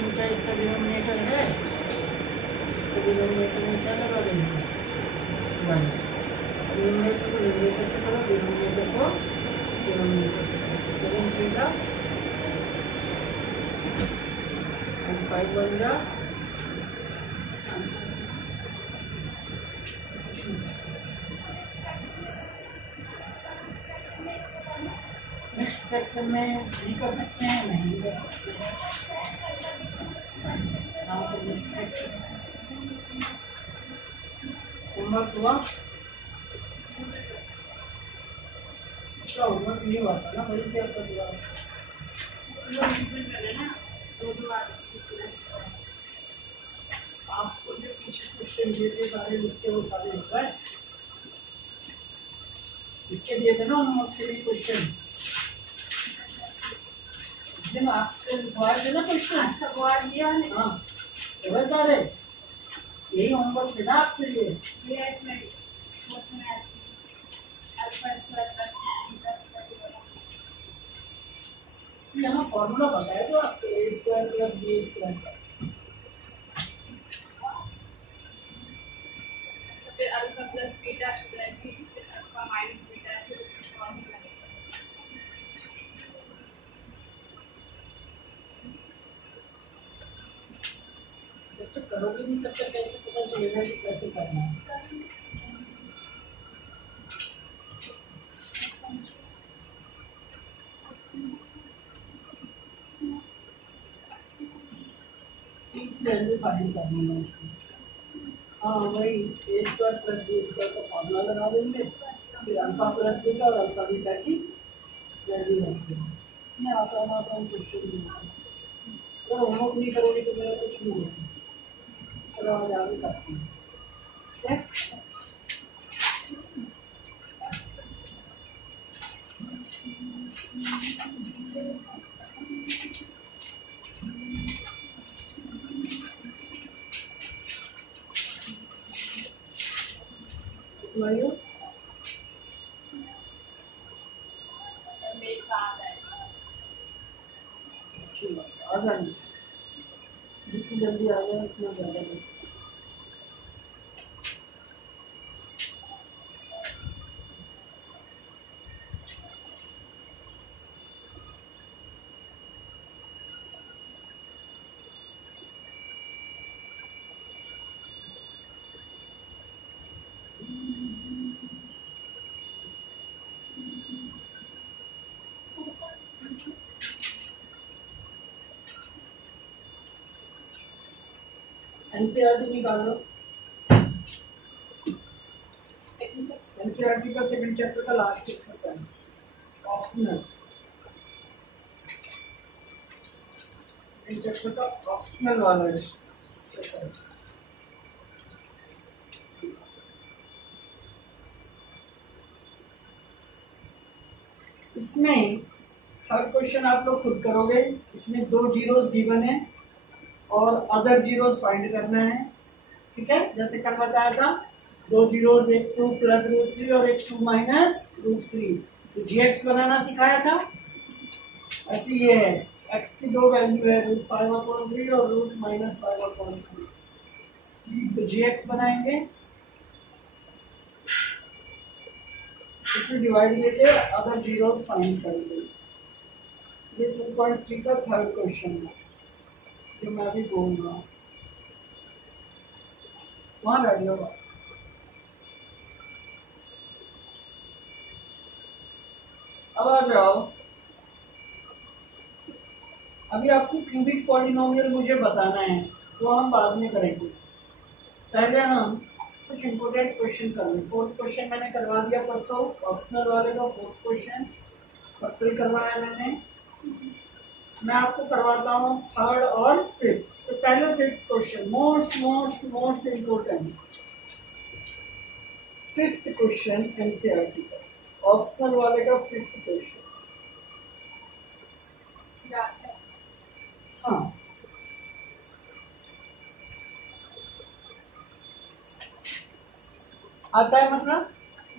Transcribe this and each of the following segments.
Beta इसका denominator है, इसका डिनोमिनेटर में क्या लगा देंगे 1। डिनोमिनेटर को डिनोमिनेटर से करो, डिनोमिनेटर को डिनोमिनेटर से करो, 7 3 and 5 1 जा नेक्स्ट फ्रैक्शन में नहीं कर सकते हैं, नहीं कर सकते हैं। हाँ तो नेक्स्ट फ्रैक्शन होमवर्क हुआ, अच्छा होमवर्क नहीं हुआ था ना, वही क्या कर दिया आपको जो पीछे क्वेश्चन दिए थे सारे लिख के, वो सारे लिख रहा है, लिख के दिए थे ना होमवर्क के लिए क्वेश्चन, दिन आपसे लिखवाए थे ना क्वेश्चन सब ये वाले। हाँ तो वह सारे यही होमवर्क थे ना आपके लिए। ये इसमें क्वेश्चन है यहाँ फॉर्मूला बताया तो आपको a square plus b square का, फिर alpha plus beta alpha minus beta जब तक करोगे नहीं तब तक कैसे पता चलेगा कि कैसे करना है। वैल्यू फाइंड करनी है उसमें, हाँ वही ए स्क्वायर प्लस बी स्क्वायर का फॉर्मूला लगा देंगे, फिर अल्फा प्लस बीटा और अल्फा बीटा की वैल्यू रखते हैं। मैं आसान आसान क्वेश्चन दूँगा, अगर होमवर्क नहीं करोगे तो मेरा कुछ नहीं होगा। चलो आज आगे करते हैं, ठीक है। आ जाएंगे जितनी जल्दी आ जाए उतना ज़्यादा है। एनसीईआरटी निकालो, एनसीईआरटी का सेकंड चैप्टर का last exercise optional, second chapter का ऑप्शनल वाला एक्सरसाइज। इसमें हर क्वेश्चन आप लोग खुद करोगे, इसमें 2 जीरोस गिवन है और अदर जीरोस फाइंड करना है, ठीक है। जैसे कल बताया था 2 जीरोस, एक 2 प्लस रूट 3 और एक 2 माइनस रूट 3, तो जीएक्स बनाना सिखाया था। ऐसी ये है, एक्स की 2 वैल्यू है रूट 5/3 और रूट माइनस 5/3, तो जीएक्स बनाएंगे, इसमें डिवाइड लेके अदर जीरोस फाइंड करेंगे। ये 2.3 का थर्ड क्वेश्चन है जो मैं भी बोलूँगा, वहाँ बैठ जाओ। अब आ जाओ, अभी आपको क्यूबिक पॉलिनोमियल मुझे बताना है, तो हम बाद में करेंगे। पहले हम कुछ इम्पोर्टेंट क्वेश्चन कर लें। फोर्थ क्वेश्चन मैंने करवा दिया परसों, ऑप्शनल वाले का फोर्थ क्वेश्चन परसों ही करवाया मैंने। मैं आपको करवाता हूँ थर्ड और फिफ्थ। तो पहले fifth question, most most most important fifth question NCERT का, ऑप्शनल वाले का फिफ्थ क्वेश्चन। हाँ आता है, मतलब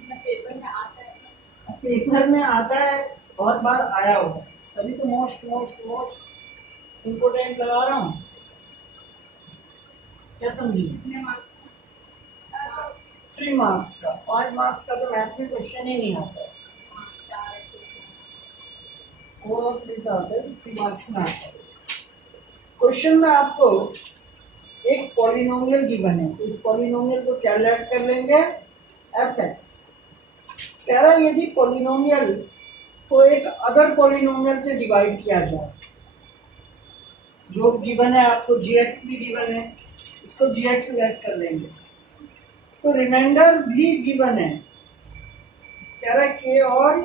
पेपर में आता है, पेपर में आता है, बहुत बार आया होगा, तभी तो मोस्ट मोस्ट मोस्ट इम्पोर्टेंट लगा रहा हूँ। क्या समझी? 3 मार्क्स का, 5 मार्क्स का तो मैथ में क्वेश्चन ही नहीं आता है। 4 और 3 का आता है, 3 मार्क्स में आता है। क्वेश्चन में आपको एक पॉलिनोमियल गिवन है, तो इस पॉलिनोमियल को क्या लेट कर लेंगे? F x. कह रहा है यदि पॉलिनोमियल को एक अदर पॉलिनोमियल से डिवाइड किया जाए, जो गिवन है आपको जी एक्स भी गिवन है, इसको जी एक्स लेट कर लेंगे, तो रिमाइंडर भी गिवन है। कह रहा है के और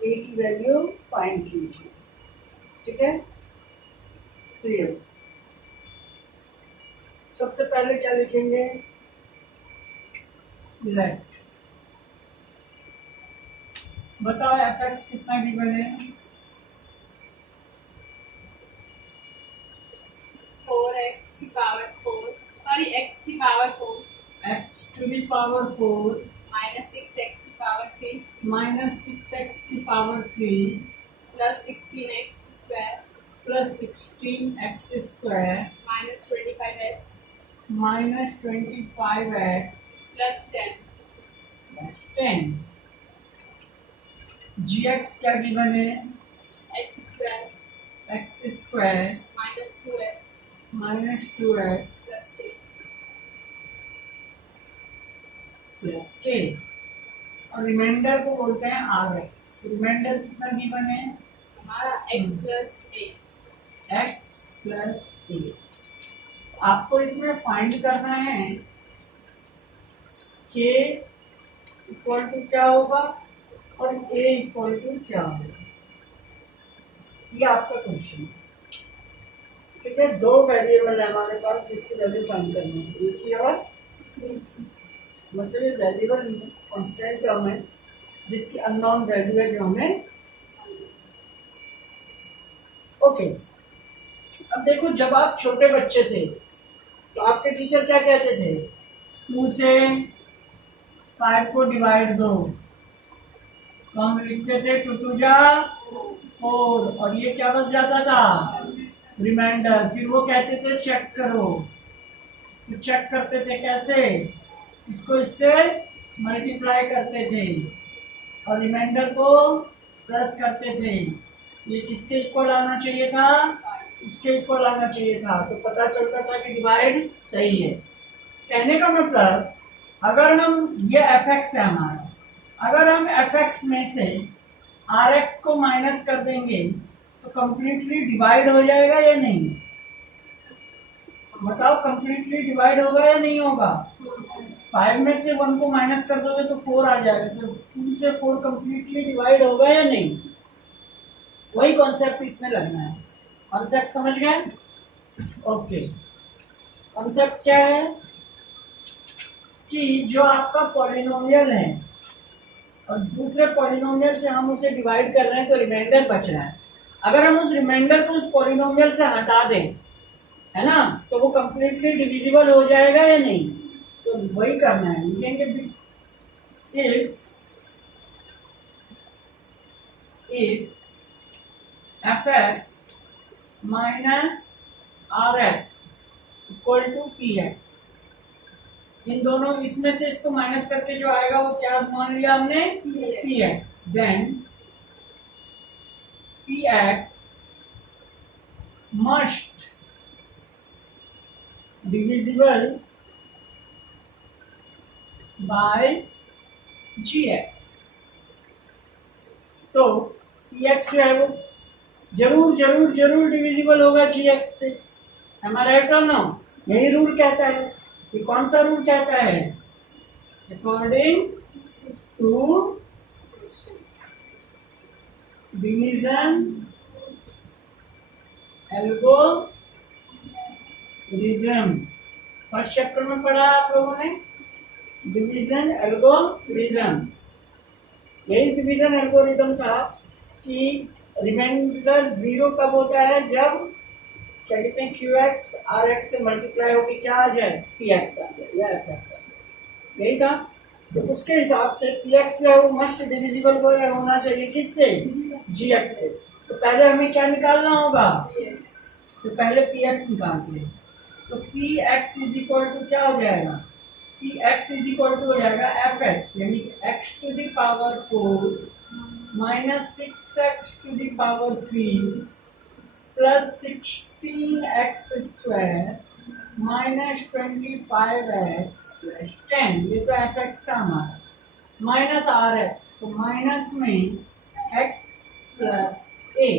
ए की वैल्यू फाइंड कीजिए। ठीक है, क्लियर। सबसे पहले क्या लिखेंगे? लेट। बताओ एफ एक्स कितना गिवन है? 4x की पावर 4, सॉरी x की power 4 x to the power 4 minus 6x की पावर 3 माइनस 6x की power 3 plus 16x square plus 16x square minus 25x minus 25x plus 10 10। G x क्या given है? x square x square minus 2x minus 2x plus 8 plus k, और remainder को बोलते हैं r x. Remainder कितना given है? हमारा x plus 8 x plus ए। आपको इसमें फाइंड करना है के इक्वल टू क्या होगा और ए इक्वल टू क्या होगा, ये आपका क्वेश्चन है। ठीक है, 2 वेरिएबल है हमारे पास जिसकी वैल्यू फाइंड करनी है, एक ही और मतलब ये वेरिएबल कांस्टेंट टर्म है जिसकी अननोन वैल्यू है जो हमें। ओके, अब देखो जब आप छोटे बच्चे थे तो आपके टीचर क्या कहते थे? 2 से 5 को डिवाइड दो, तो हम लिखते थे 2 2 जा 4, और ये क्या बच जाता था? रिमाइंडर। फिर वो कहते थे चेक करो, तो चेक करते थे कैसे? इसको इससे मल्टीप्लाई करते थे और रिमाइंडर को प्लस करते थे। ये किसके इक्वल आना चाहिए था? इसके इक्वल आना चाहिए था, तो पता चलता था कि डिवाइड सही है। कहने का मतलब अगर हम ये एफ एक्स है हमारा, अगर हम एफ एक्स में से आर एक्स को माइनस कर देंगे तो कंप्लीटली डिवाइड हो जाएगा या नहीं? बताओ, कंप्लीटली डिवाइड होगा या नहीं होगा? 5 में से 1 को माइनस कर दोगे तो 4 आ जाएगा, तो 2 से 4 कंप्लीटली डिवाइड होगा या नहीं? वही कॉन्सेप्ट इसमें लगना है। कॉन्सेप्ट समझ गए? ओके, कॉन्सेप्ट क्या है कि जो आपका पॉलिनोमियल है और दूसरे पॉलिनोमियल से हम उसे डिवाइड कर रहे हैं तो रिमाइंडर बच रहा है। अगर हम उस रिमाइंडर को उस पॉलिनोमियल से हटा दें, है ना, तो वो कंप्लीटली डिविजिबल हो जाएगा या नहीं? तो वही करना है, लिखेंगे if F X minus are X equal to P X, इन दोनों इसमें से इसको माइनस करके जो आएगा वो क्या मान लिया हमने? P x. Then p x must divisible by g x. तो पी एक्स जो है वो जरूर जरूर जरूर डिविजिबल होगा जी एक्स से। हमारा राइट और नो? यही रूल कहता है। ये कौन सा रूल कहता है? According to division algorithm. First chapter में पढ़ा आप लोगों ने, डिवीजन एल्गोरिथम। यही डिवीजन एल्गोरिथम था कि रिमाइंडर 0 कब होता है? जब क्या कहते हैं, क्यू एक्स आर एक्स से मल्टीप्लाई होकर क्या आ जाए? पी एक्स आ जाए या एफ एक्स आ जाए। यही था। तो उसके हिसाब से पी एक्स जो है वो मस्ट डिविजिबल होना चाहिए किससे? जी एक्स से। तो पहले हमें क्या निकालना होगा? तो पहले पी एक्स निकालते हैं। तो p x is equal to क्या हो जाएगा, p x is equal to हो जाएगा एफ एक्स, यानी x to the power 4 minus 6x to the power 3 plus 16x square minus 25x plus 10। ये तो एफ एक्स का हमारा माइनस आर एक्स, तो माइनस में x प्लस ए।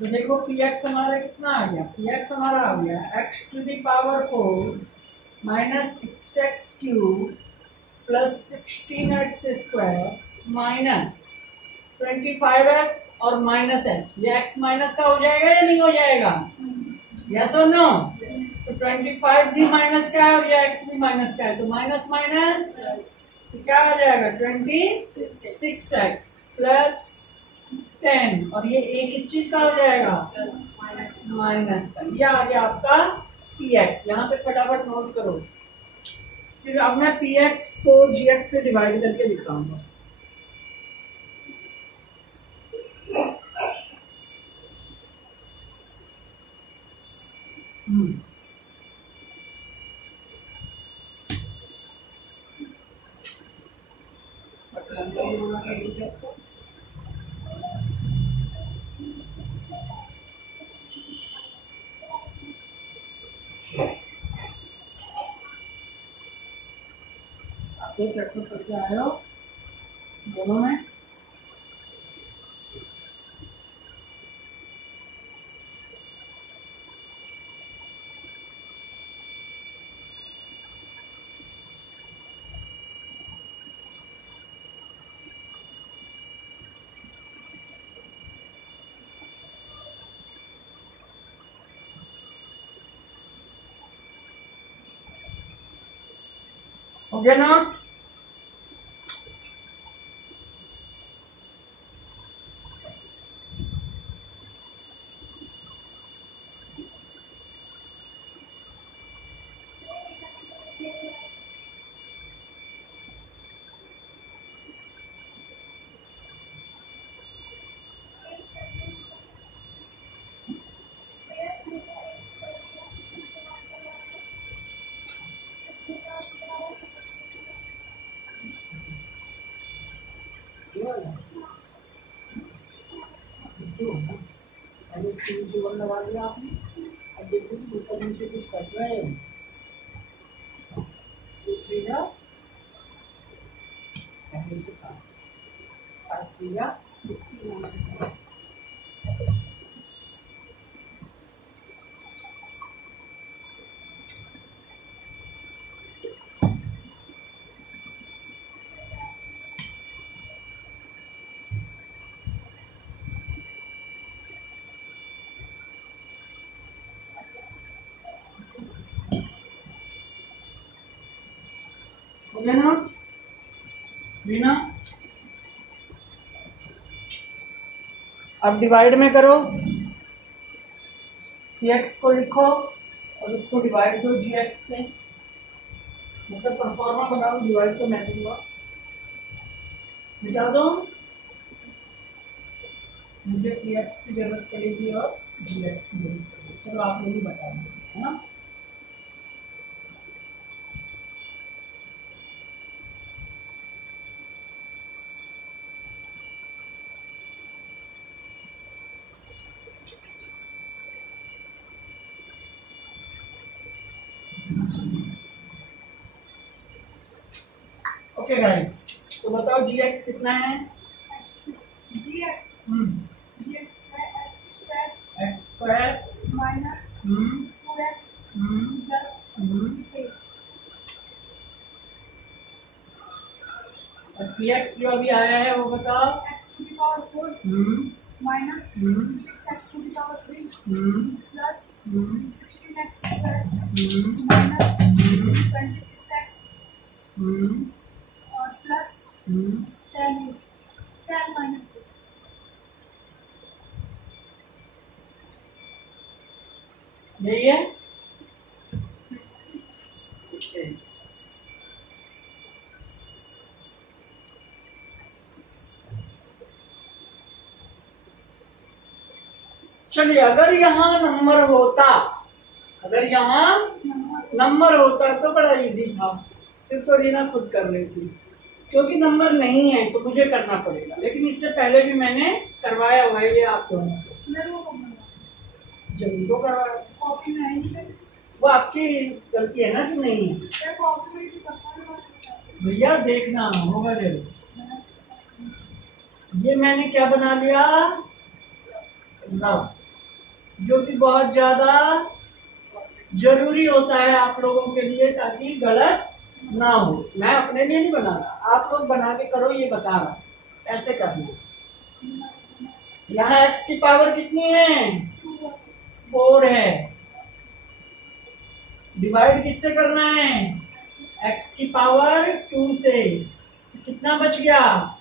तो देखो पी एक्स हमारा कितना आ गया, पी एक्स हमारा आ गया x to the power 4 minus 6x cube plus 16x square minus 25x और माइनस x। ये x माइनस का हो जाएगा या नहीं हो जाएगा, यस और नो। तो 25 भी माइनस का है और ये x भी माइनस का है, तो माइनस माइनस तो क्या हो जाएगा 26x प्लस 10, और ये एक इस चीज का हो जाएगा माइनस का। ये आ गया आपका पी एक्स। यहाँ पे फटाफट नोट करो। फिर अब मैं पी एक्स को जी एक्स से डिवाइड करके दिखाऊंगा। आप एक प्रैक्टिस करके आए हो दोनों में। हो गया नोट। पहले C1 लगा दिया आपने, अब देखो ऊपर नीचे कुछ कट रहा है। पहले से काट दिया। हो गया ना रीना। अब डिवाइड में करो, एक्स को लिखो और उसको डिवाइड दो जी एक्स से, मतलब परफॉर्मा बनाओ, डिवाइड तो मैं दूंगा, मिटा दो। मुझे पी एक्स की जरूरत पड़ेगी और जी एक्स की जरूरत पड़ेगी। चलो आप लोग ही बता देंगे, है ना। ओके गाइस, तो बताओ जी एक्स कितना है। X square minus 2x plus 8। और पी एक्स जो अभी आया है वो बताओ। x to the power 4 minus 6x to the power 3 plus 16x square minus 26x और प्लस 10 माइनस। यही है। चलिए, अगर यहाँ नंबर होता अगर यहाँ नंबर होता तो बड़ा इजी था, फिर तो रीना खुद कर लेती। क्योंकि नंबर नहीं है तो मुझे करना पड़ेगा, लेकिन इससे पहले भी मैंने करवाया हुआ है ये आप दोनों को। जल्दी को करवाया, कॉपी में है वो आपकी गलती है ना कि नहीं है? क्या कॉपी में तो पता भैया देखना होगा जरूर। ये मैंने क्या बना लिया, रफ, जो कि बहुत ज्यादा जरूरी होता है आप लोगों के लिए, ताकि गलत ना हो। मैं अपने लिए नहीं बना रहा, आप लोग बना के करो, ये बता रहा ऐसे करना। यहाँ x की पावर कितनी है, 4 है। डिवाइड किससे करना है, x की पावर 2 से। कितना बच गया,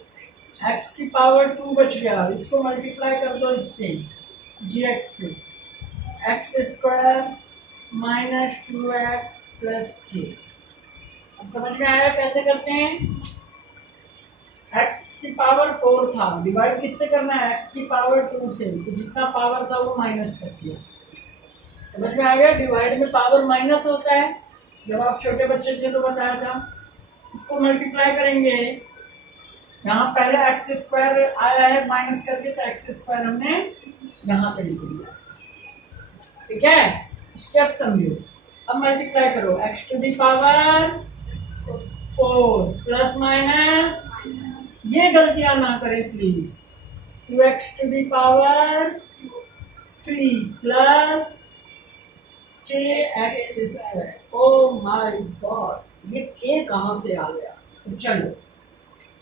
x की पावर 2 बच गया। इसको मल्टीप्लाई कर दो इससे, gx से, x square minus 2x plus k। अब समझ में आया कैसे करते हैं। x की पावर 4 था, डिवाइड किससे करना है, x की पावर 2 से। तो जितना पावर था वो माइनस कर दिया। समझ में आ गया, डिवाइड में पावर माइनस होता है। जब आप छोटे बच्चे थे तो बताया था। इसको मल्टीप्लाई करेंगे, यहाँ पहले एक्स स्क्वायर आया है माइनस करके, तो एक्स स्क्वायर हमने यहाँ पे लिख दिया। ठीक है, स्टेप समझो। अब मल्टीप्लाई करो, x to the power 4 plus minus, ये गलतियां ना करें please. 2x to the power 3 plus kx square. Oh my God, ये k कहां से आ गया। तो चलो,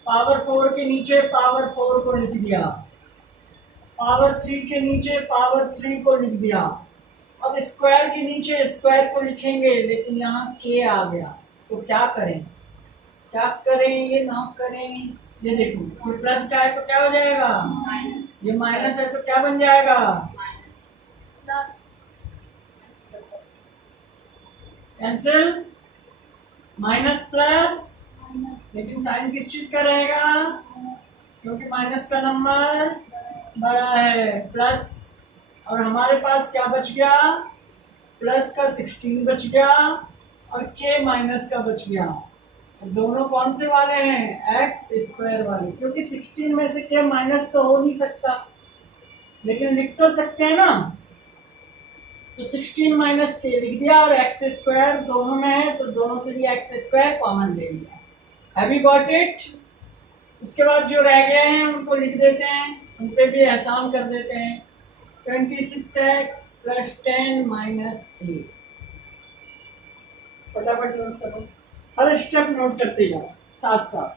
पावर 4 के नीचे पावर 4 को लिख दिया, पावर 3 के नीचे पावर 3 को लिख दिया। अब स्क्वायर के नीचे स्क्वायर को लिखेंगे, लेकिन यहाँ k आ गया, तो क्या करें, क्या करें, ये ना करें। ये देखो, कोई प्लस का है तो क्या हो जाएगा, ये माइनस है तो क्या बन जाएगा, कैंसिल, माइनस प्लस। लेकिन साइन किस चीज का रहेगा, क्योंकि माइनस का नंबर बड़ा है, प्लस। और हमारे पास क्या बच गया, प्लस का 16 बच गया और k माइनस का बच गया। दोनों कौन से वाले हैं, एक्स स्क्वायर वाले, क्योंकि 16 में से k माइनस तो हो नहीं सकता, लेकिन लिख तो सकते हैं ना। तो 16 माइनस k लिख दिया, और एक्स स्क्वायर दोनों में है तो दोनों के लिए एक्स स्क्वायर कॉमन ले लिया। Have you got it. उसके बाद जो रह गए हैं उनको लिख देते हैं, उन पे भी एहसान कर देते हैं। 26x plus 10 minus 8। फटाफट नोट करो, हर स्टेप नोट करते जाओ साथ साथ।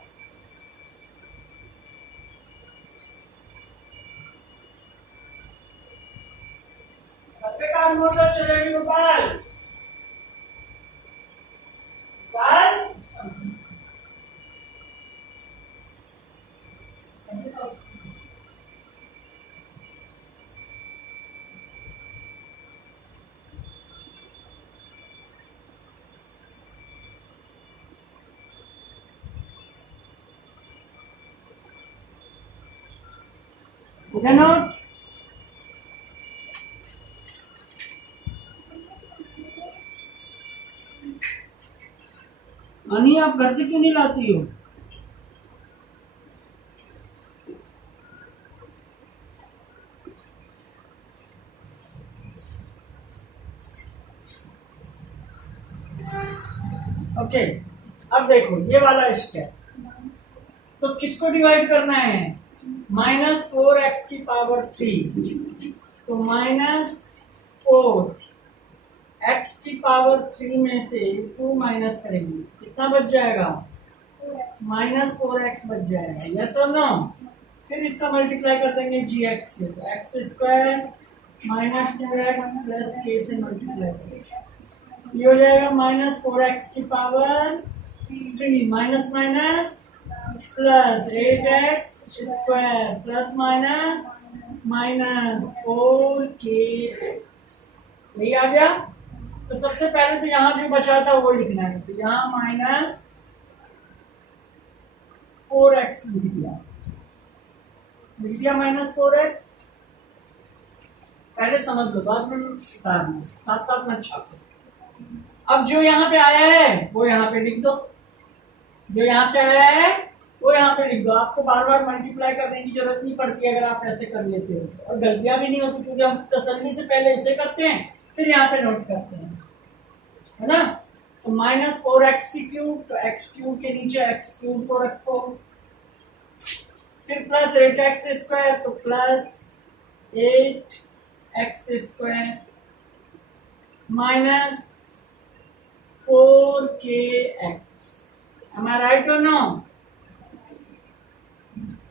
मोटर चलेगी गोपाल, नोट। अनी आप घर से क्यों नहीं लाती हो, ओके। अब देखो ये वाला स्टेप, तो किसको डिवाइड करना है, -4x की पावर 3, तो -4 x की पावर 3 में से 2 माइनस करेंगे, कितना बच जाएगा, -4x बच जाएगा, यस और नो। फिर इसका मल्टीप्लाई कर देंगे gx से, तो x square minus 2x plus k से मल्टीप्लाई करेंगे, ये हो जाएगा -4x की power 3 minus minus plus 8x square plus minus minus 4k, यही आ गया। तो सबसे पहले तो यहाँ जो बचा था वो लिखना है, तो यहाँ -4x लिख दिया, -4x। पहले समझ लो, बाद में उतारना, साथ साथ मत छापो। अब जो यहाँ पे आया है वो यहाँ पे लिख दो, जो यहाँ पे आया है वो यहाँ पे लिख दो। आपको बार बार मल्टीप्लाई करने की जरूरत नहीं पड़ती अगर आप ऐसे कर लेते हो, और गलतियां भी नहीं होती, क्योंकि हम तसल्ली से पहले इसे करते हैं फिर यहाँ पे नोट करते हैं, है ना। तो -4x³ तो x³ के नीचे x³ को रखो, फिर +8x² तो +8x² -4kx। Am I right or no?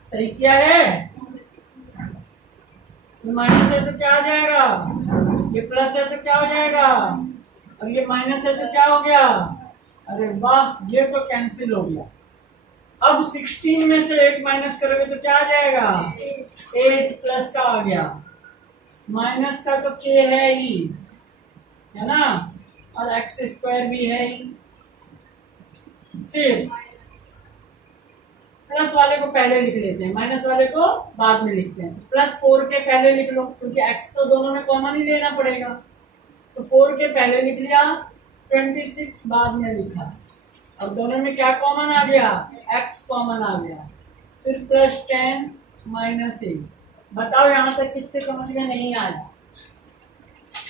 सही किया है? ये माइनस है तो क्या आ जाएगा, ये प्लस है तो क्या हो जाएगा, और ये माइनस है तो क्या हो गया, अरे वाह, ये तो कैंसिल हो गया। अब 16 में से 8 माइनस करोगे तो क्या आ जाएगा, 8 प्लस का आ गया, माइनस का तो k है ही, है ना, और x² भी है ही। फिर प्लस वाले को पहले लिख लेते हैं, माइनस वाले को बाद में लिखते हैं। +4 के पहले लिख लो, क्योंकि x तो दोनों में कॉमन ही लेना पड़ेगा, तो 4 के पहले लिख लिया, 26 बाद में लिखा, और दोनों में क्या कॉमन आ गया, x कॉमन आ गया। फिर +10 -8। बताओ यहाँ तक किसके समझ में नहीं आया,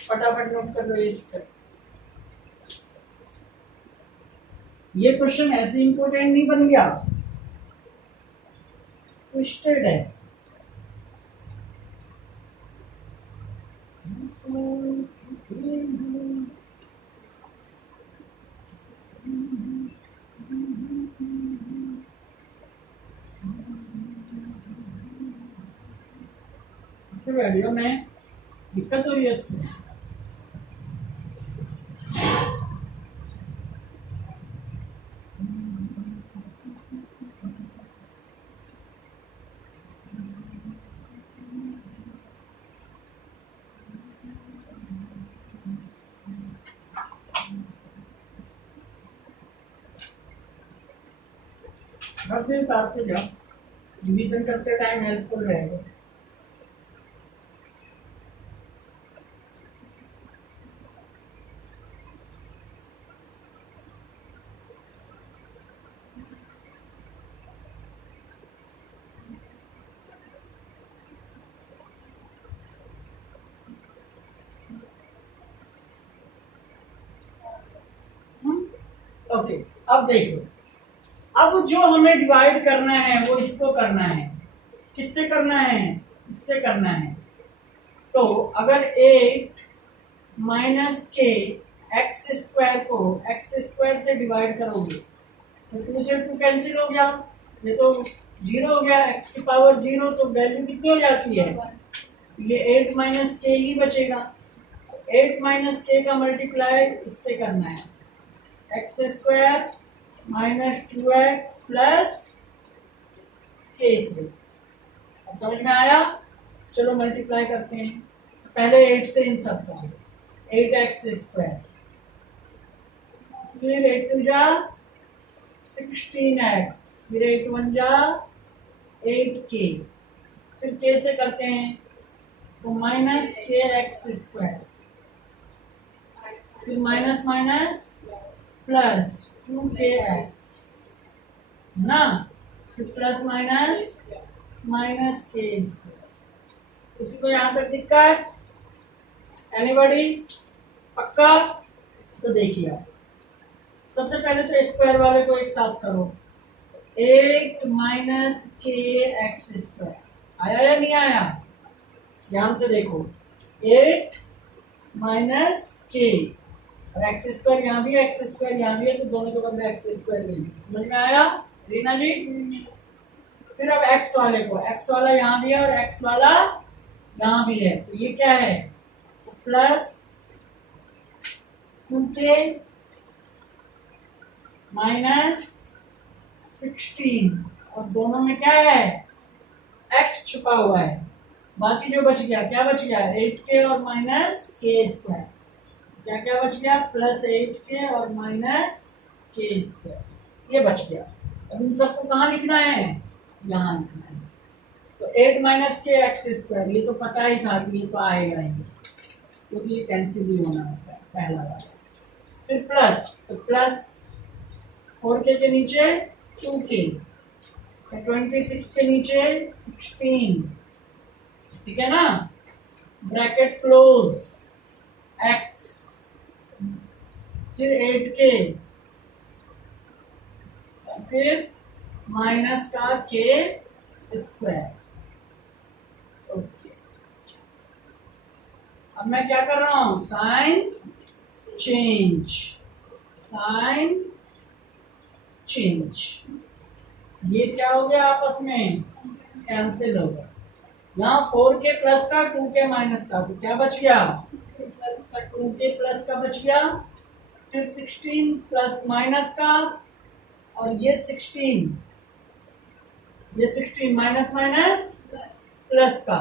फटाफट नोट कर लो ये। ये क्वेश्चन ऐसे इंपॉर्टेंट नहीं बन गया, ट्विस्टेड है। इसके वीडियो में दिक्कत हो रही है इसमें। हर दिन उतारते जाओ, रिवीजन करते टाइम हेल्पफुल रहेगा। ओके, अब देखो, अब जो हमें डिवाइड करना है वो इसको करना है, किससे करना है, इससे करना है। तो अगर 8 - k x² को x² से डिवाइड करोगे तो 2 से 2 कैंसिल हो गया, ये तो 0 हो गया, x की पावर 0, तो वैल्यू कितनी हो जाती है, ये 8 - k ही बचेगा। 8 - k का मल्टीप्लाई इससे करना है, x² -2x प्लस k से। अब समझ में आया? चलो मल्टीप्लाई करते हैं। पहले 8 से इन सब का, 8x², फिर 8 2 जा 16x, फिर 8 1 जा 8k, फिर k से करते हैं तो -kx², फिर माइनस माइनस प्लस 2kx, है ना, फिर प्लस माइनस -k²। उसी को यहाँ तक दिक्कत, एनीबॉडी? पक्का? तो देखिए, सबसे पहले तो स्क्वायर वाले को एक साथ करो, 8 - kx²। आया या नहीं आया? ध्यान से देखो, 8 - k और x² यहाँ भी है, x² यहाँ भी है, तो दोनों के बदले x² ले लीजिए। समझ में आया रीना जी? फिर अब x वाले को, x वाला यहाँ भी है और x वाला यहाँ भी है, तो ये क्या है, प्लस 2k -16, और दोनों में क्या है, x छुपा हुआ है। बाकी जो बच गया, क्या बच गया, 8k और -k²। क्या क्या बच गया, +8k और -k², ये बच गया। अब इन सबको कहाँ लिखना है, यहाँ लिखना है। तो 8 माइनस के एक्स स्क्वायर, ये तो पता ही था कि ये तो आएगा ही, क्योंकि ये कैंसिल ही होना होता है पहला वाला। फिर प्लस, तो प्लस 4k के नीचे 2k, 26 के नीचे 16, ठीक है ना, ब्रैकेट क्लोज, x, फिर 8k, फिर माइनस का k स्क्वायर। ओके, अब मैं क्या कर रहा हूं, साइन चेंज, साइन चेंज, ये क्या हो गया आपस में कैंसिल हो गया। यहाँ 4k प्लस का 2k माइनस का, तो क्या बच गया, प्लस का 2k प्लस का बच गया, फिर 16 प्लस माइनस का, और ये 16 माइनस माइनस प्लस प्लस का,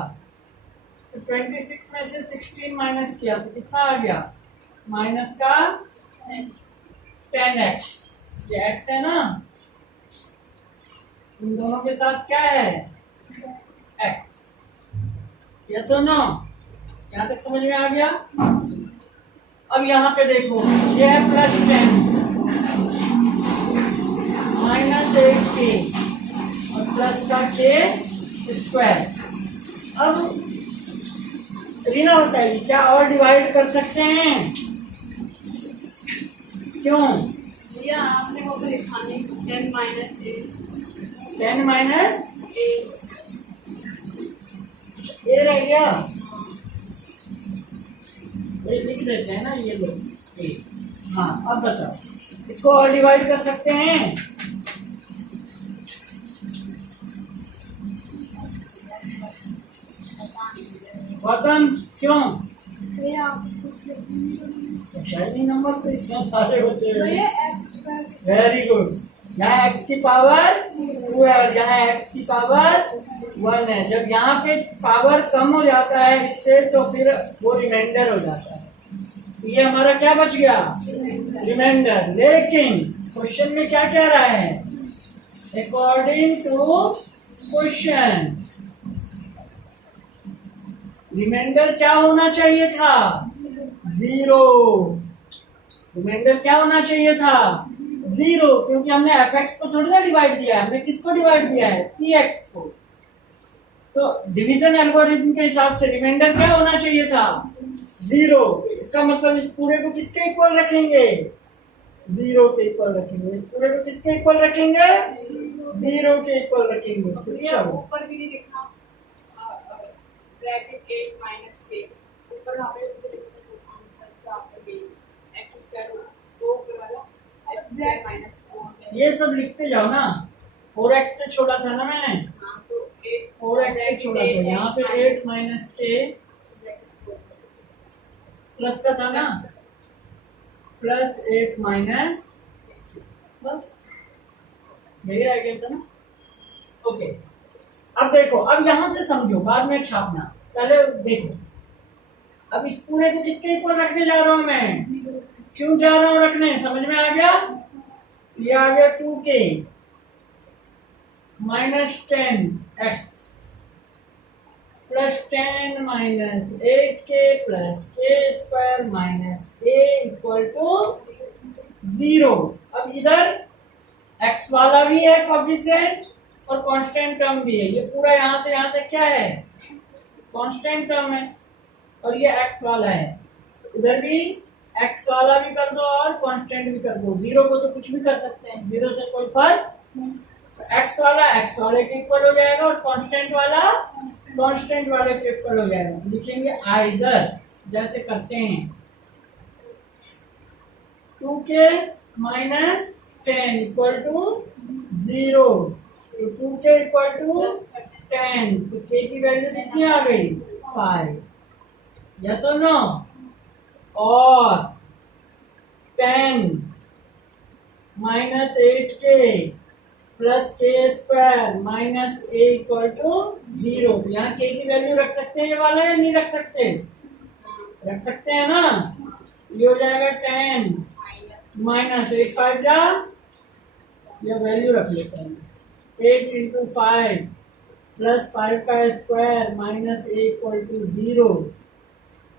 तो 26 में से 16 माइनस किया तो कितना आ गया, माइनस का 10x, ये x है ना, इन दोनों के साथ क्या है, x, यस और नो, यहाँ तक समझ में आ गया। अब यहाँ पे देखो, ये है +10 माइनस 8k और प्लस का k स्क्वायर। अब रीना बताइए, क्या और डिवाइड कर सकते हैं, क्यों, भैया आपने वो तो लिखा नहीं, 10 माइनस 10 माइनस 8 ये रह गया, ये लिख देते हैं ना, ये लो ए। हाँ, अब बताओ, इसको और डिवाइड कर सकते हैं, गौतम क्यों, शायद नंबर तो इतने सारे होते हैं, वेरी गुड। यहाँ x की पावर 2 है और यहाँ x की पावर 1 है। जब यहाँ पे पावर कम हो जाता है इससे, तो फिर वो रिमाइंडर हो जाता है, तो ये हमारा क्या बच गया, रिमाइंडर। लेकिन क्वेश्चन में क्या कह रहा है, अकॉर्डिंग टू क्वेश्चन रिमाइंडर क्या होना चाहिए था, 0। रिमाइंडर क्या होना चाहिए था, 0, क्योंकि हमने fx को थोड़ी ना डिवाइड दिया है, हमने किसको डिवाइड दिया है, px को। तो डिवीजन एल्गोरिथम के हिसाब से रिमाइंडर क्या होना चाहिए था, 0। इसका मतलब इस पूरे को किसके इक्वल रखेंगे, 0 के इक्वल रखेंगे। इस पूरे को किसके इक्वल रखेंगे, 0 के इक्वल रखेंगे। तो भैया चलो, ऊपर भी नहीं लिखा, ब्रैकेट 8 माइनस k, ऊपर वहाँ पे आंसर जो आपका गेम x स्क्वायर होगा, वो ऊपर वाला x स्क्वायर माइनस 4 ये सब लिखते जाओ ना, 4x से छोड़ा था ना मैंने, हाँ तो 8 4x से छोड़ा था, यहाँ पे 8 माइनस k प्लस का था ना, प्लस 8 माइनस, बस यही रह गया था ना। ओके, अब देखो, अब यहां से समझो, बाद में छापना, पहले देखो। अब इस पूरे को किसके इक्वल रखने जा रहा हूं मैं, क्यों जा रहा हूं रखने, समझ में आ गया, ये आ गया 2k minus 10x plus 10 minus 8k plus k square minus a equal to 0। अब इधर x वाला भी है कोएफिशिएंट और कांस्टेंट टर्म भी है, ये पूरा यहां से यहां तक क्या है, कांस्टेंट टर्म है, और ये x वाला है, इधर भी x वाला भी कर दो और कांस्टेंट भी कर दो। 0 को तो कुछ भी कर सकते हैं, 0 से कोई फर्क, x वाला x वाले के इक्वल हो जाएगा और कांस्टेंट वाला कांस्टेंट वाले के इक्वल हो जाएगा। लिखेंगे आइदर, जैसे करते हैं 2k माइनस 10 इक्वल टू 0, तो 2k इक्वल टू 10, तो k की वैल्यू कितनी आ गई, 5, यस और नो। और 10 minus 8k plus k square minus a equal to 0, यहाँ k की वैल्यू रख सकते हैं ये वाले या नहीं रख सकते, रख सकते हैं ना, ये हो जाएगा 10 माइनस 8 5 जा, यह वैल्यू रख लेते हैं, 8 इंटू 5 प्लस 5 का square minus a equal to 0,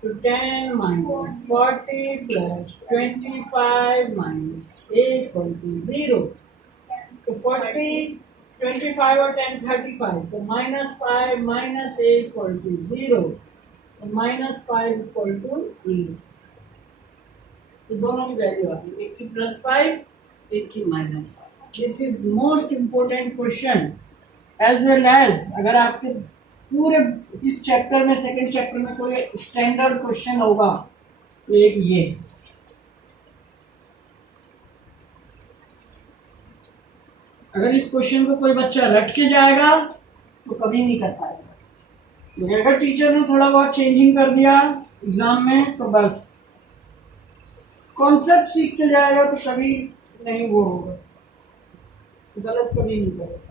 तो 10 minus 40 plus 25 minus a equal to 0, तो 40 25 और 10 35, तो -5 माइनस ए इक्वल टू 0, तो -5 इक्वल टू ए। तो दोनों की वैल्यू आ गई, एक की +5 एक की -5। This is most important question as well as अगर आपके पूरे इस चैप्टर में सेकंड चैप्टर में कोई स्टैंडर्ड क्वेश्चन होगा तो एक ये। अगर इस क्वेश्चन को कोई बच्चा रट के जाएगा तो कभी नहीं कर पाएगा, क्योंकि अगर टीचर ने थोड़ा बहुत चेंजिंग कर दिया एग्जाम में तो बस कॉन्सेप्ट सीख के जाएगा तो कभी नहीं वो होगा, गलत कभी नहीं करेगा।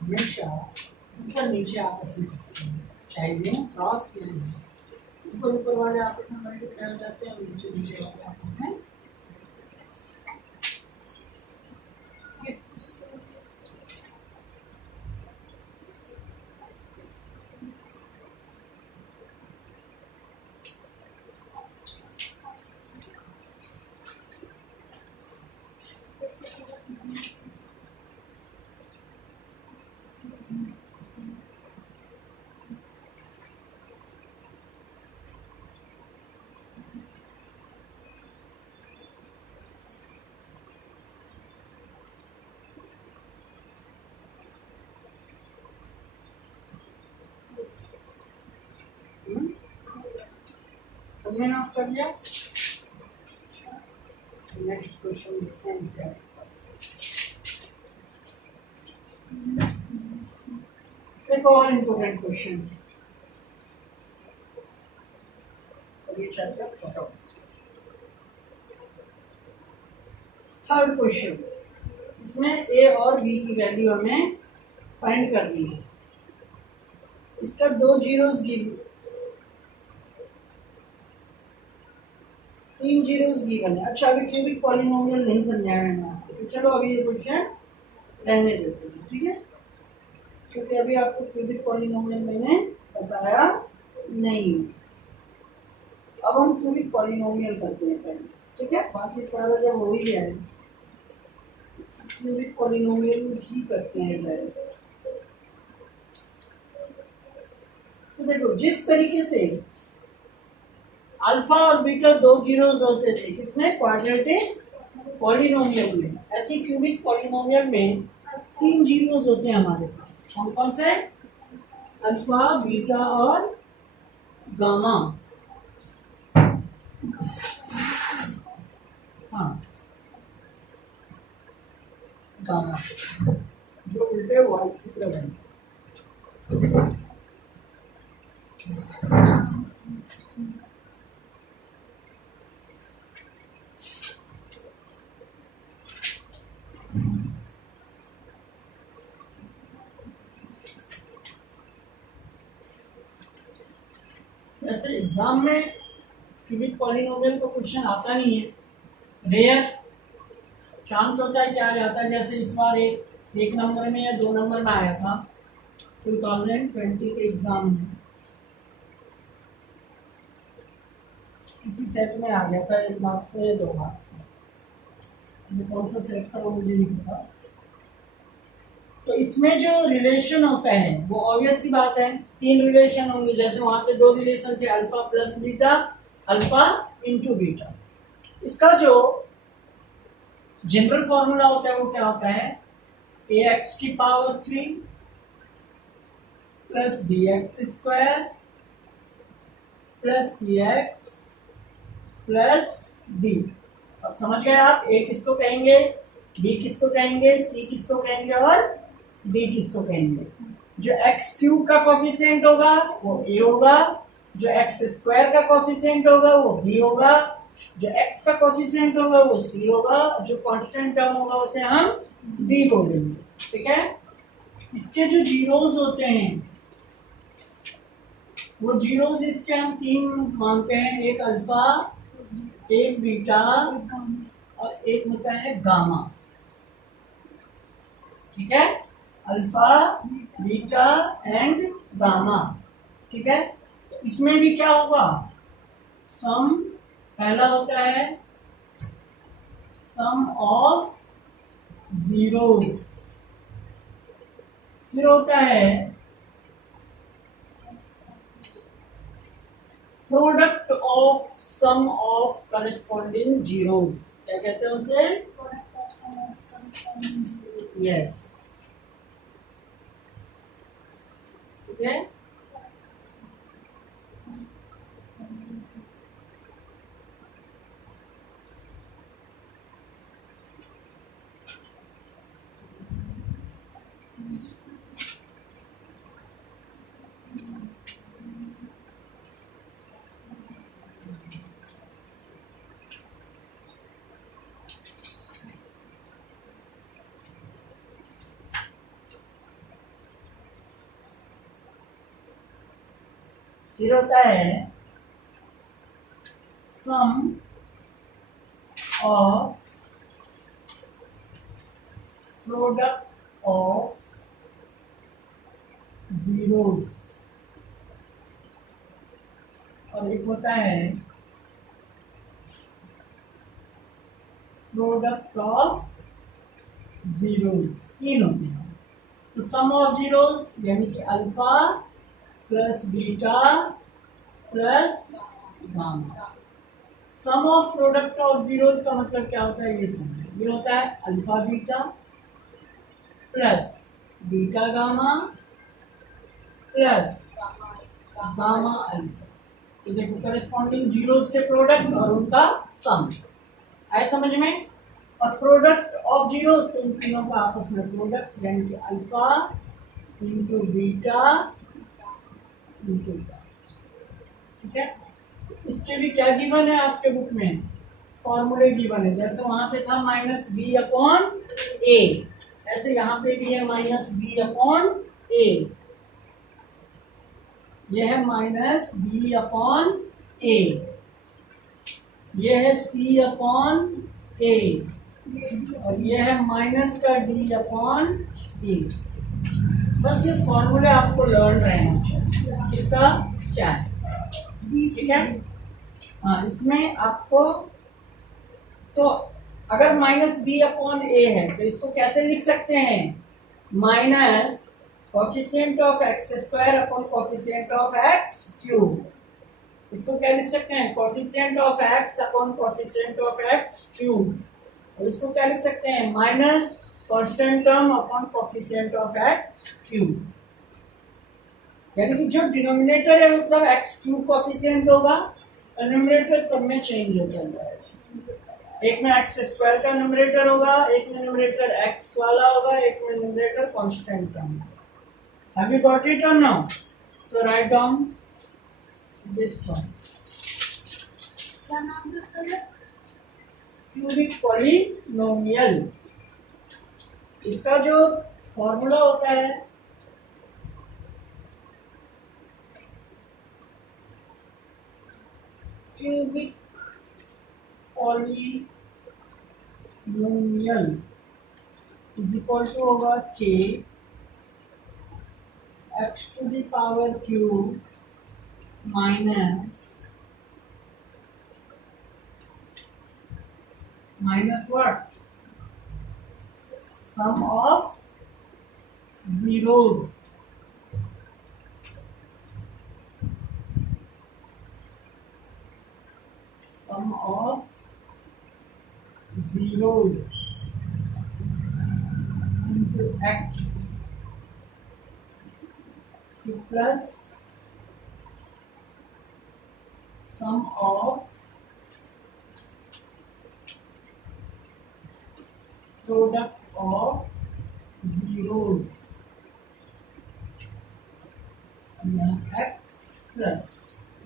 हमेशा ऊपर नीचे आपस में चाहिए क्रॉस के लिए ऊपर ऊपर वाले आपस में मल्टीप्लाई हो जाते हैं, नीचे नीचे वाले आपस में सबने नोट कर लिया। नेक्स्ट क्वेश्चन देखते हैं इनसे। एक और इम्पोर्टेंट क्वेश्चन, थर्ड क्वेश्चन, इसमें ए और बी की वैल्यू हमें फाइंड करनी है। इसका 2 जीरोस गिवन, 3 जीरोस गिवन है। अच्छा अभी क्यूबिक पॉलिनोमियल नहीं समझाया मैंने आपको, तो चलो अभी ये क्वेश्चन रहने देते हैं, ठीक है, क्योंकि अभी आपको क्यूबिक पॉलिनोमियल मैंने बताया नहीं। अब हम क्यूबिक पॉलिनोमियल करते हैं पहले, ठीक है, बाकी सारा जब हो ही गया है क्यूबिक पॉलिनोमियल ही करते हैं डायरेक्ट। तो देखो जिस तरीके से अल्फा और बीटा दो जीरोस होते थे किसमें? क्वाड्रेटिक पॉलिनोमियल में। ऐसी क्यूबिक पॉलिनोमियल में 3 जीरोस होते हैं हमारे पास। कौन कौन से? अल्फा, बीटा और गामा। हाँ, गामा जो उल्टे वाई की तरह है। वैसे एग्जाम में क्यूबिक पॉलिनोमियल का क्वेश्चन आता नहीं है, रेयर चांस होता है कि आ जाता है। जैसे इस बार एक नंबर में या 2 नंबर में आया था 2020 के एग्जाम में, किसी सेट में आ गया था 1 मार्क्स में या 2 मार्क्स में, कौन सा सेट था वो मुझे नहीं पता। तो इसमें जो रिलेशन होता है वो ऑब्वियस सी बात है 3 रिलेशन होंगे। जैसे वहां पे 2 रिलेशन थे, alpha plus beta, alpha into beta. इसका जो जनरल फॉर्मूला होता है वो क्या होता है? ax की power 3 plus dx square plus cx plus d। अब समझ गए आप? a किसको कहेंगे, b किसको कहेंगे, c किसको कहेंगे और d किसको कहेंगे? जो x क्यूब का कोफिशिएंट होगा वो a होगा, जो x स्क्वायर का कोफिशिएंट होगा वो b होगा, जो x का कोफिशिएंट होगा वो c होगा, जो कांस्टेंट टर्म होगा उसे हम d बोलेंगे। ठीक है? इसके जो जीरोस होते हैं वो जीरोस इसके हम 3 मानते हैं, एक अल्फा, एक बीटा और एक होता है गामा। ठीक है? Alpha, beta and gamma. ठीक है? इसमें भी क्या होगा? सम पहला होता है सम ऑफ जीरोस, फिर होता है product of sum of corresponding zeros. क्या कहते हैं उसे? यस। ठीक है? फिर होता है सम ऑफ प्रोडक्ट ऑफ जीरोस और एक होता है प्रोडक्ट ऑफ जीरोस। 3 होते हैं। तो सम ऑफ जीरोस यानी कि alpha plus beta plus gamma. Sum of product of zeros का मतलब क्या होता है? ये समझो। ये होता है alpha beta plus beta gamma plus gamma alpha. तो देखो करस्पॉन्डिंग जीरोस के प्रोडक्ट और उनका सम आए समझ में। और प्रोडक्ट ऑफ जीरोस तो इन तीनों का आपस में प्रोडक्ट यानी कि अल्फा इंटू बीटा इंटू। ठीक है? इसके भी क्या गिवन है आपके बुक में? फॉर्मूले गिवन है। जैसे वहां पे था माइनस बी अपॉन ए, ऐसे यहाँ पे भी है माइनस बी अपॉन ए। यह है माइनस बी अपॉन ए, यह है सी अपॉन ए और यह है माइनस का डी अपॉन ए। बस ये फॉर्मूले आपको लर्न रहना चाहिए इसका क्या है। ठीक है? हाँ, इसमें आपको तो अगर माइनस बी अपॉन ए है तो इसको कैसे लिख सकते हैं? Minus coefficient of x square upon coefficient of x cube. इसको क्या लिख सकते हैं, coefficient of x upon coefficient of x cube, और इसको क्या लिख सकते हैं, minus constant term upon coefficient of x cube. यानी कि जो डिनोमिनेटर है वो सब एक्स क्यूब कोफिशिएंट होगा, और न्यूमरेटर सब में चेंज होता जाएगा। एक में एक्स स्क्वायर का न्यूमरेटर होगा, एक में न्यूमरेटर एक्स वाला होगा, एक में numerator constant term. Have you got it or no? So write down this one. क्या नाम है इसका? Cubic polynomial. इसका जो फॉर्मूला होता है cubic polynomial is equal to होगा k x to the power cube minus what, sum of zeros, sum of zeros into x plus sum of product of zeros, x plus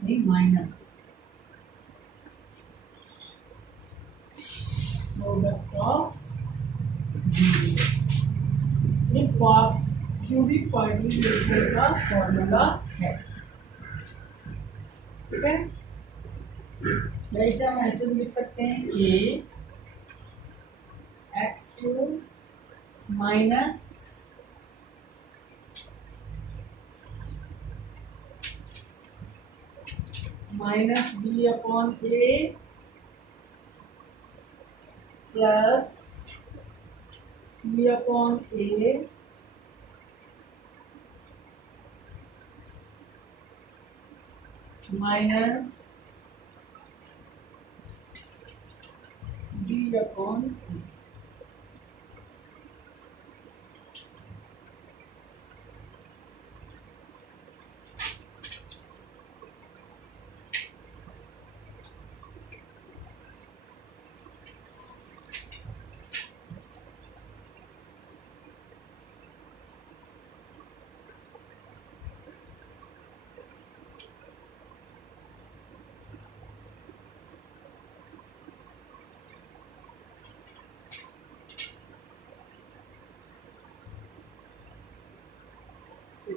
नहीं minus product of zero. ये cubic polynomial का formula है, ठीक है। जैसे हम ऐसे भी लिख सकते हैं कि x cube minus b upon a plus c upon a minus d upon a.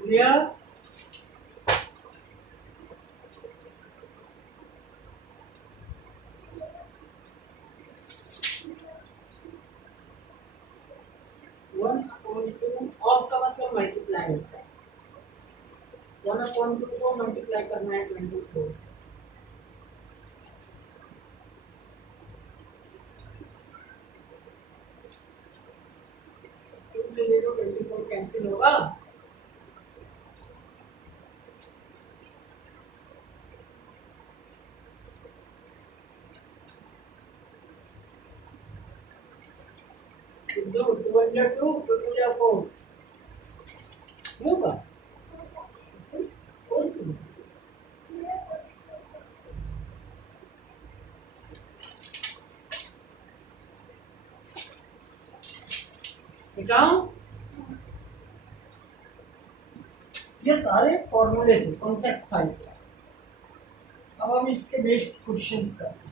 Clear? One upon two of का मतलब मल्टीप्लाई होता है, 1/2 को मल्टीप्लाई करना है 24 से। टू से देखो 24 कैंसिल होगा, दो 2 अंडर 2 2 या 4 होगा 4 निकाल। ये सारे फॉर्मूले थे, कॉन्सेप्ट था इसका। अब हम इसके बेस्ड क्वेश्चंस करते हैं।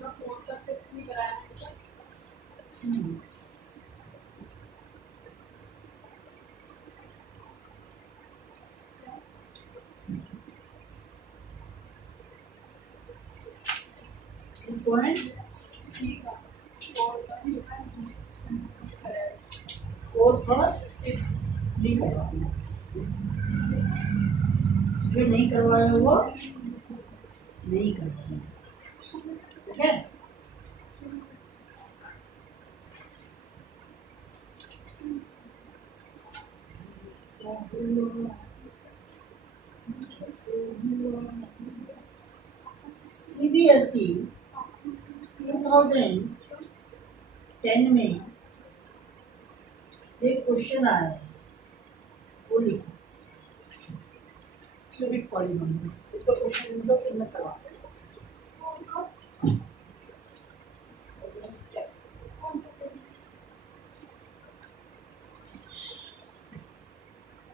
का 4 का 5 नहीं कराया हम्म, 2.4 3 का 4 का नहीं कराया प्लस नहीं करवाना, जो नहीं करवाया वो नहीं करवाना, ठीक है। CBSE 2010 में एक क्वेश्चन आया है, वो लिखो क्यूबिक पॉलीनोमियल्स। एक तो क्वेश्चन लिख दो, फिर मैं करवाता हूँ।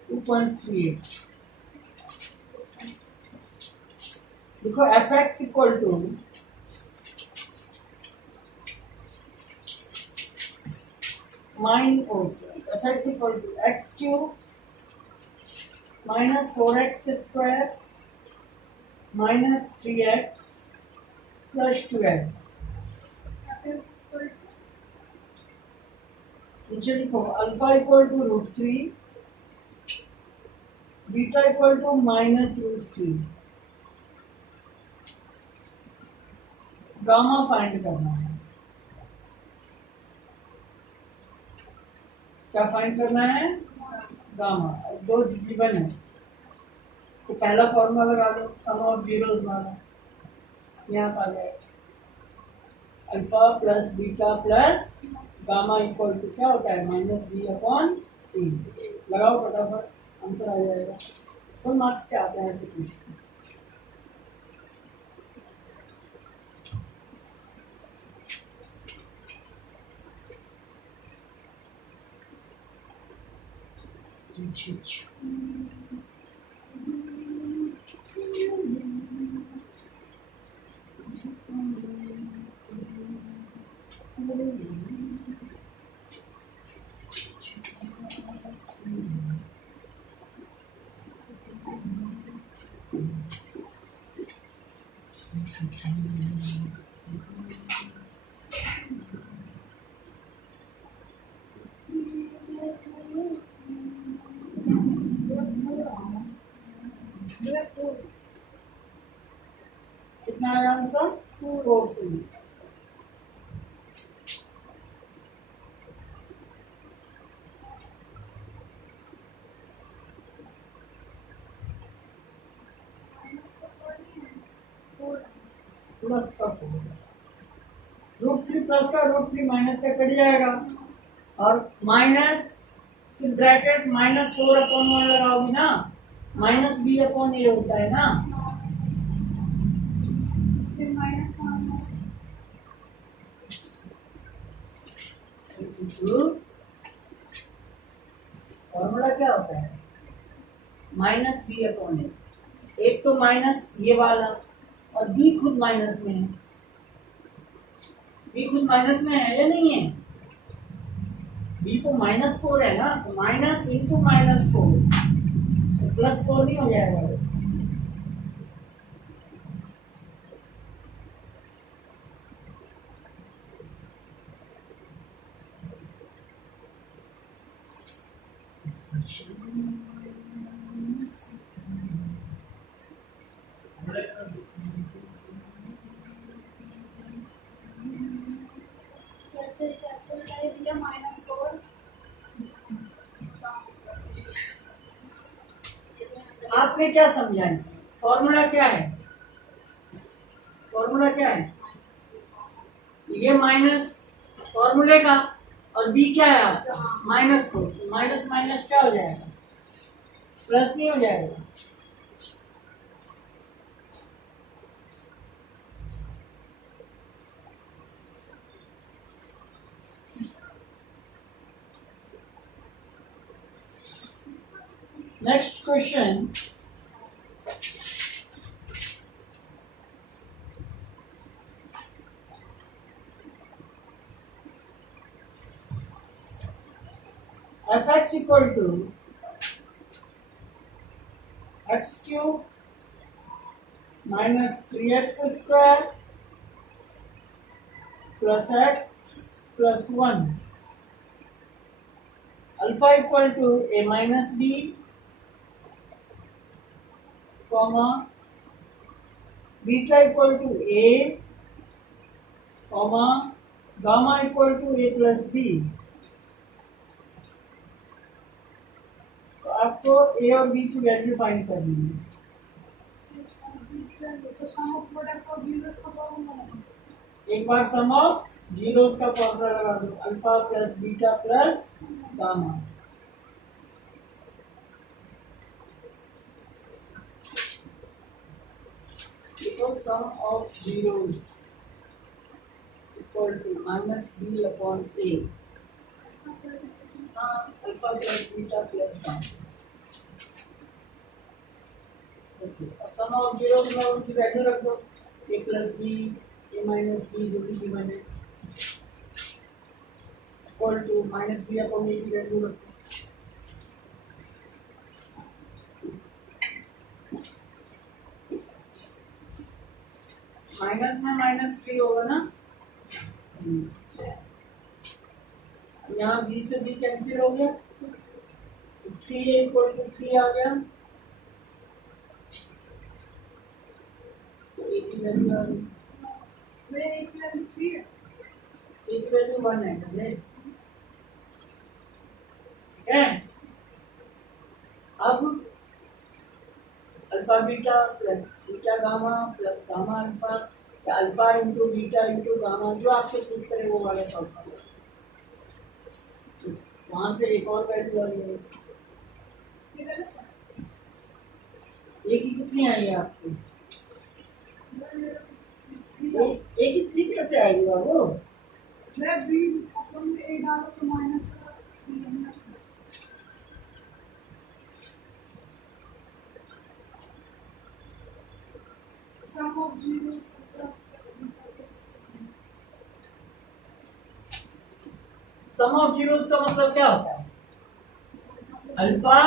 2.38 देखो, f x equal to f x equal to x cube minus 4x square minus 3x plus 12। नीचे लिखो alpha equal to √3, beta equal to minus √3, gamma find करना है। क्या फाइंड करना है? गामा। दो गिवन है तो पहला फॉर्मूला लगा दो, सम ऑफ जीरोस वाला। यहाँ आ गया alpha plus beta plus gamma equal to क्या होता है? -b/a। लगाओ फटाफट, आंसर आ जाएगा। फुल मार्क्स क्या आते हैं ऐसे क्वेश्चन? कितना आया आंसर? 4। प्लस का 4, √3 प्लस का √3 माइनस का कट जाएगा, और माइनस फिर ब्रैकेट -4/1 लगाओगी ना, -b/a होता है ना। फिर माइनस फॉर्मूला क्या होता है? -b/a। एक तो माइनस ये वाला, और b खुद माइनस में है। b खुद माइनस में है या नहीं है? b तो -4 है ना, तो माइनस इंटू -4, तो +4 नहीं हो जाएगा? कैसे कैसे लगाए भैया -4? आपने क्या समझा इसमें? फॉर्मूला क्या है? फॉर्मूला क्या है? ये माइनस फॉर्मूले का, और b क्या है आपका? -4। माइनस माइनस क्या हो जाएगा? प्लस नहीं हो जाएगा? Next question, f x equal to x cube minus 3x² plus x plus 1 alpha equal to a minus b comma beta equal to a comma gamma equal to a plus b. तो आपको ए और B की value find करनी है। एक बार सम of zeros का formula लगा दो, alpha plus beta plus gamma. Because sum of zeros equal to minus b upon a, alpha plus beta plus gamma। Okay, sum of zeros में उनकी वैल्यू रख दो, a plus b, a minus b जो भी given है, equal to minus b upon a की value रख दो। माइनस में -3 होगा ना, यहाँ b से b कैंसिल हो गया, 3a इक्वल टू 3 आ गया, तो a की वैल्यू आ गई, a की वैल्यू 1 है, ठीक है। अब alpha beta plus beta gamma plus gamma alpha या alpha into beta into gamma, जो आपको सूट करे वो वाले फॉर्मूला। वहां से एक और वैल्यू आ गई, ए की कितनी आई है आपकी, ए की 3 कैसे आएगी बाबू? Sum of zeros sum of zeros का मतलब क्या होता है? Alpha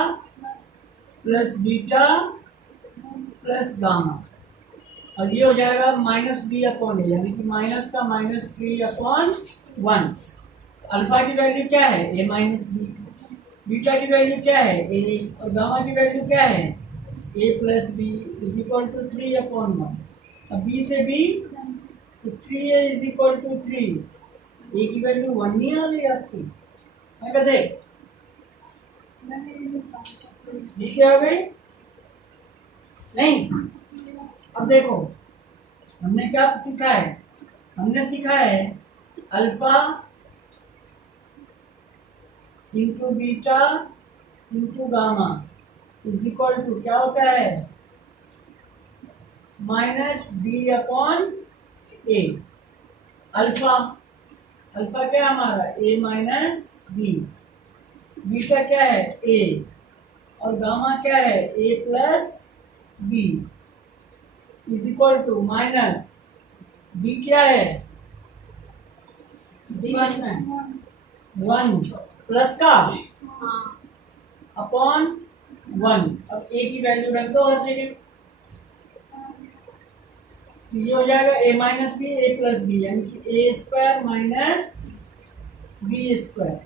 plus beta plus gamma, और ये हो जाएगा माइनस बी अपॉन ए, यानी कि माइनस का -3 अपॉन 1। अल्फा की वैल्यू क्या है? A minus B. बीटा की वैल्यू क्या है? ए। और गामा की वैल्यू क्या है? A plus B is equal to 3 upon 1। अब बी से बी तो 3a इज इक्वल टू 3। ए की वैल्यू 1 नहीं आ गई आपकी? मैं कहते नीचे आ गई नहीं? अब देखो हमने क्या सीखा है, हमने सीखा है alpha into beta into gamma is equal to क्या होता है? Minus b upon a. Alpha alpha क्या है हमारा? ए माइनस बी। बीटा क्या है? ए। और गामा क्या है? A plus B is equal to minus B क्या है? बी कितना है? 1 प्लस का अपॉन 1। अब ए की वैल्यू रख दो हर जगह, ये हो जाएगा A minus B A plus B, यानी कि A square minus B square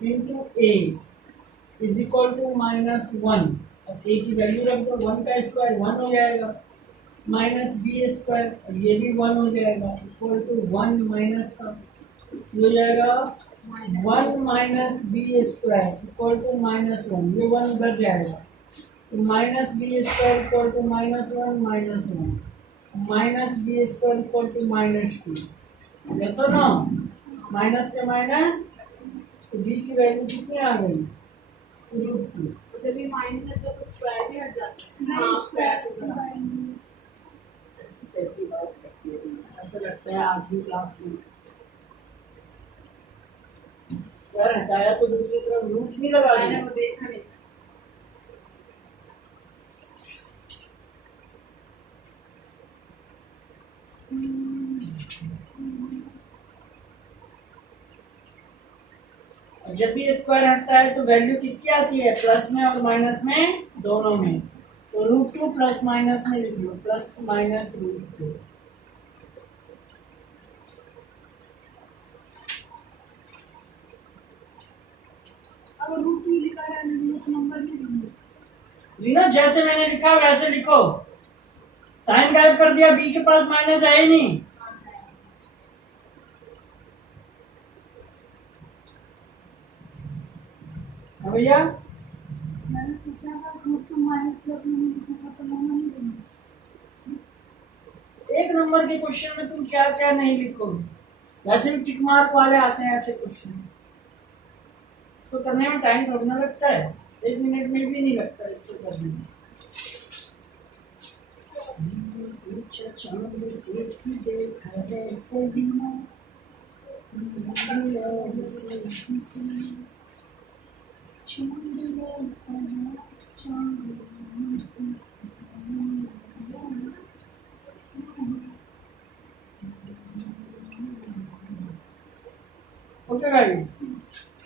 into A is equal to -1। अब ए की वैल्यू रख दो, 1 का स्क्वायर 1 हो जाएगा, माइनस बी स्क्वायर, ये भी 1 हो जाएगा, इक्वल टू 1 माइनस का ये हो जाएगा 1 minus B square equal to -1। ये 1 उधर जाएगा, तो minus B square equal to -1 -1 minus B square equal to -2। जैसा ना माइनस से माइनस, तो बी की वैल्यू कितनी आ गई? √2। जब ये माइनस हटता है तो स्क्वायर भी हट जाता है। हाँ, स्क्वायर होगा। ऐसी कैसी बात करती है, ऐसा लगता है आठवीं क्लास में। स्क्वायर हटाया तो दूसरी तरफ रूट नहीं लगा मैंने दिया। वो देखा नहीं। जब भी स्क्वायर हटता है तो वैल्यू किसकी आती है, प्लस में और माइनस में दोनों में। तो √2 प्लस माइनस में लिख लो, प्लस माइनस √2। अगर √2 लिखा है तो नंबर नहीं देंगे। रीना जैसे मैंने लिखा वैसे लिखो, साइन गायब कर दिया, बी के पास माइनस है ही नहीं। हाँ भैया, मैंने पूछा था √2 माइनस प्लस में लिखना था तो नंबर नहीं देंगे। एक नंबर के क्वेश्चन में तुम क्या क्या नहीं लिखोगे, वैसे भी टिक मार्क वाले आते हैं ऐसे क्वेश्चन, इसको करने में टाइम थोड़ा ना लगता है, 1 मिनट में भी नहीं लगता इसको करने में। ओके गाइस,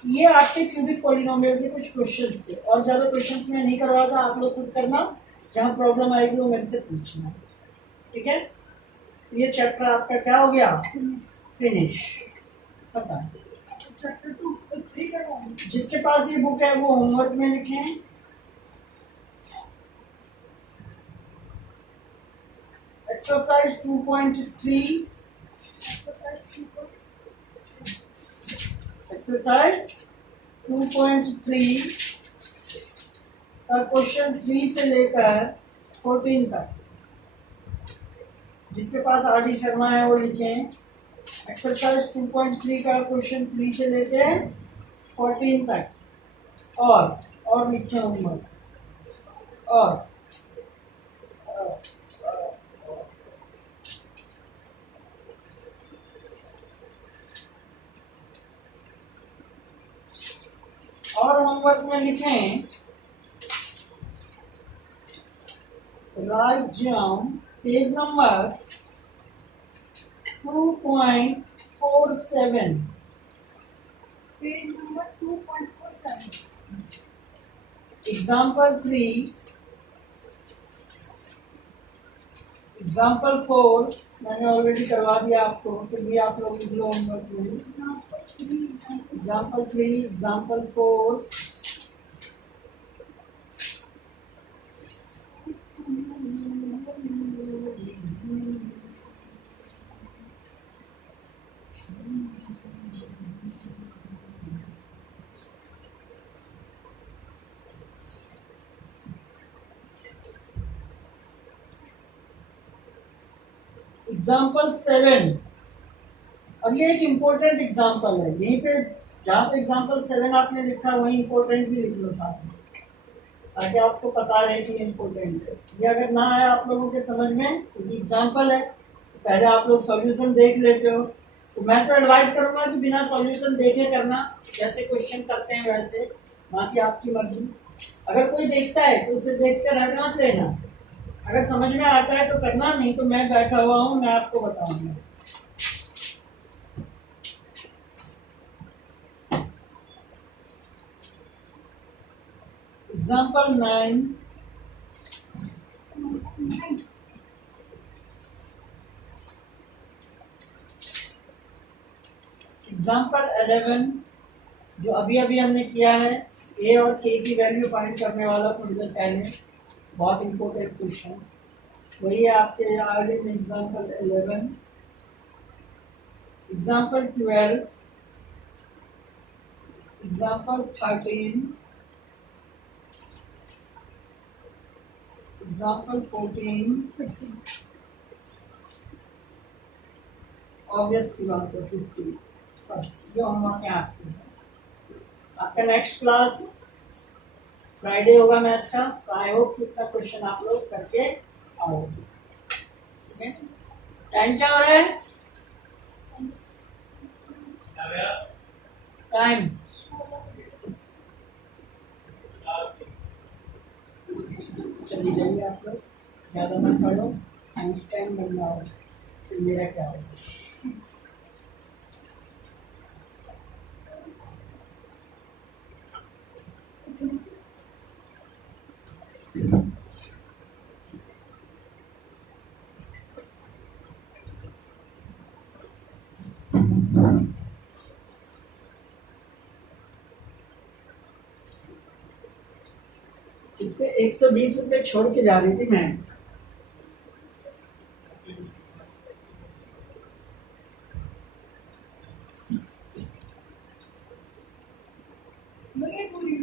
ये आपके क्यूबिक पॉलिनोमियल के कुछ क्वेश्चंस थे, और ज्यादा क्वेश्चंस मैं नहीं करवाता, आप लोग खुद करना, जहाँ प्रॉब्लम आएगी वो मेरे से पूछना, ठीक है। ये चैप्टर आपका क्या हो गया, फिनिश। पता चैप्टर 2 3 का जिसके पास ये बुक है वो होमवर्क में लिखें, एक्सरसाइज 2.3, एक्सरसाइज 2.3 का क्वेश्चन 3 से लेकर 14 तक, जिसके पास आर डी शर्मा है वो लिखें। एक्सरसाइज 2.3 का क्वेश्चन 3 से लेके 14 तक, और लिखे होमवर्क, और होमवर्क में लिखें, write down page number 2.47, page number 2.47, example 3, example 4 मैंने ऑलरेडी करवा दिया आपको, फिर भी आप लोग लिख लो होमवर्क में। Example 3, example 4, example 7। अब ये एक इम्पोर्टेंट एग्जाम्पल है, यहीं पे जहाँ पे एग्जाम्पल 7 आपने लिखा वही इम्पोर्टेंट भी लिख लो साथ में, ताकि आपको पता रहे कि इम्पोर्टेंट है। ये अगर ना आए आप लोगों के समझ में, क्योंकि एग्जाम्पल है, तो पहले आप लोग सॉल्यूशन देख लेते हो, तो मैं तो एडवाइस करूंगा कि बिना सॉल्यूशन देखे करना, जैसे क्वेश्चन करते हैं वैसे, बाकी आपकी मर्जी। अगर कोई देखता है तो उसे देख कर हट मत लेना, अगर समझ में आता है तो करना, नहीं तो मैं बैठा हुआ हूँ, मैं आपको बताऊंगा। एग्जाम्पल 9, एग्जाम्पल 11 जो अभी अभी हमने किया है, ए और के की वैल्यू फाइंड करने वाला थोड़ी देर पहले, बहुत इंपॉर्टेंट क्वेश्चन वही है आपके आगे में। Example 11, example 12, example 13, example 14, 15, obvious सी बात है 50। बस ये होमवर्क है आपके। आपका नेक्स्ट क्लास फ्राइडे होगा मैथ का, तो आई होप कि इतना क्वेश्चन आप लोग करके आओगे। टाइम क्या हो रहा है, टाइम चली जाइए आप लोग, ज़्यादा मत पढ़ो, टाइम बनना हो, फिर मेरा क्या होगा। कितने 120 रुपए छोड़ के जा रही थी मैं। मुझे पूरी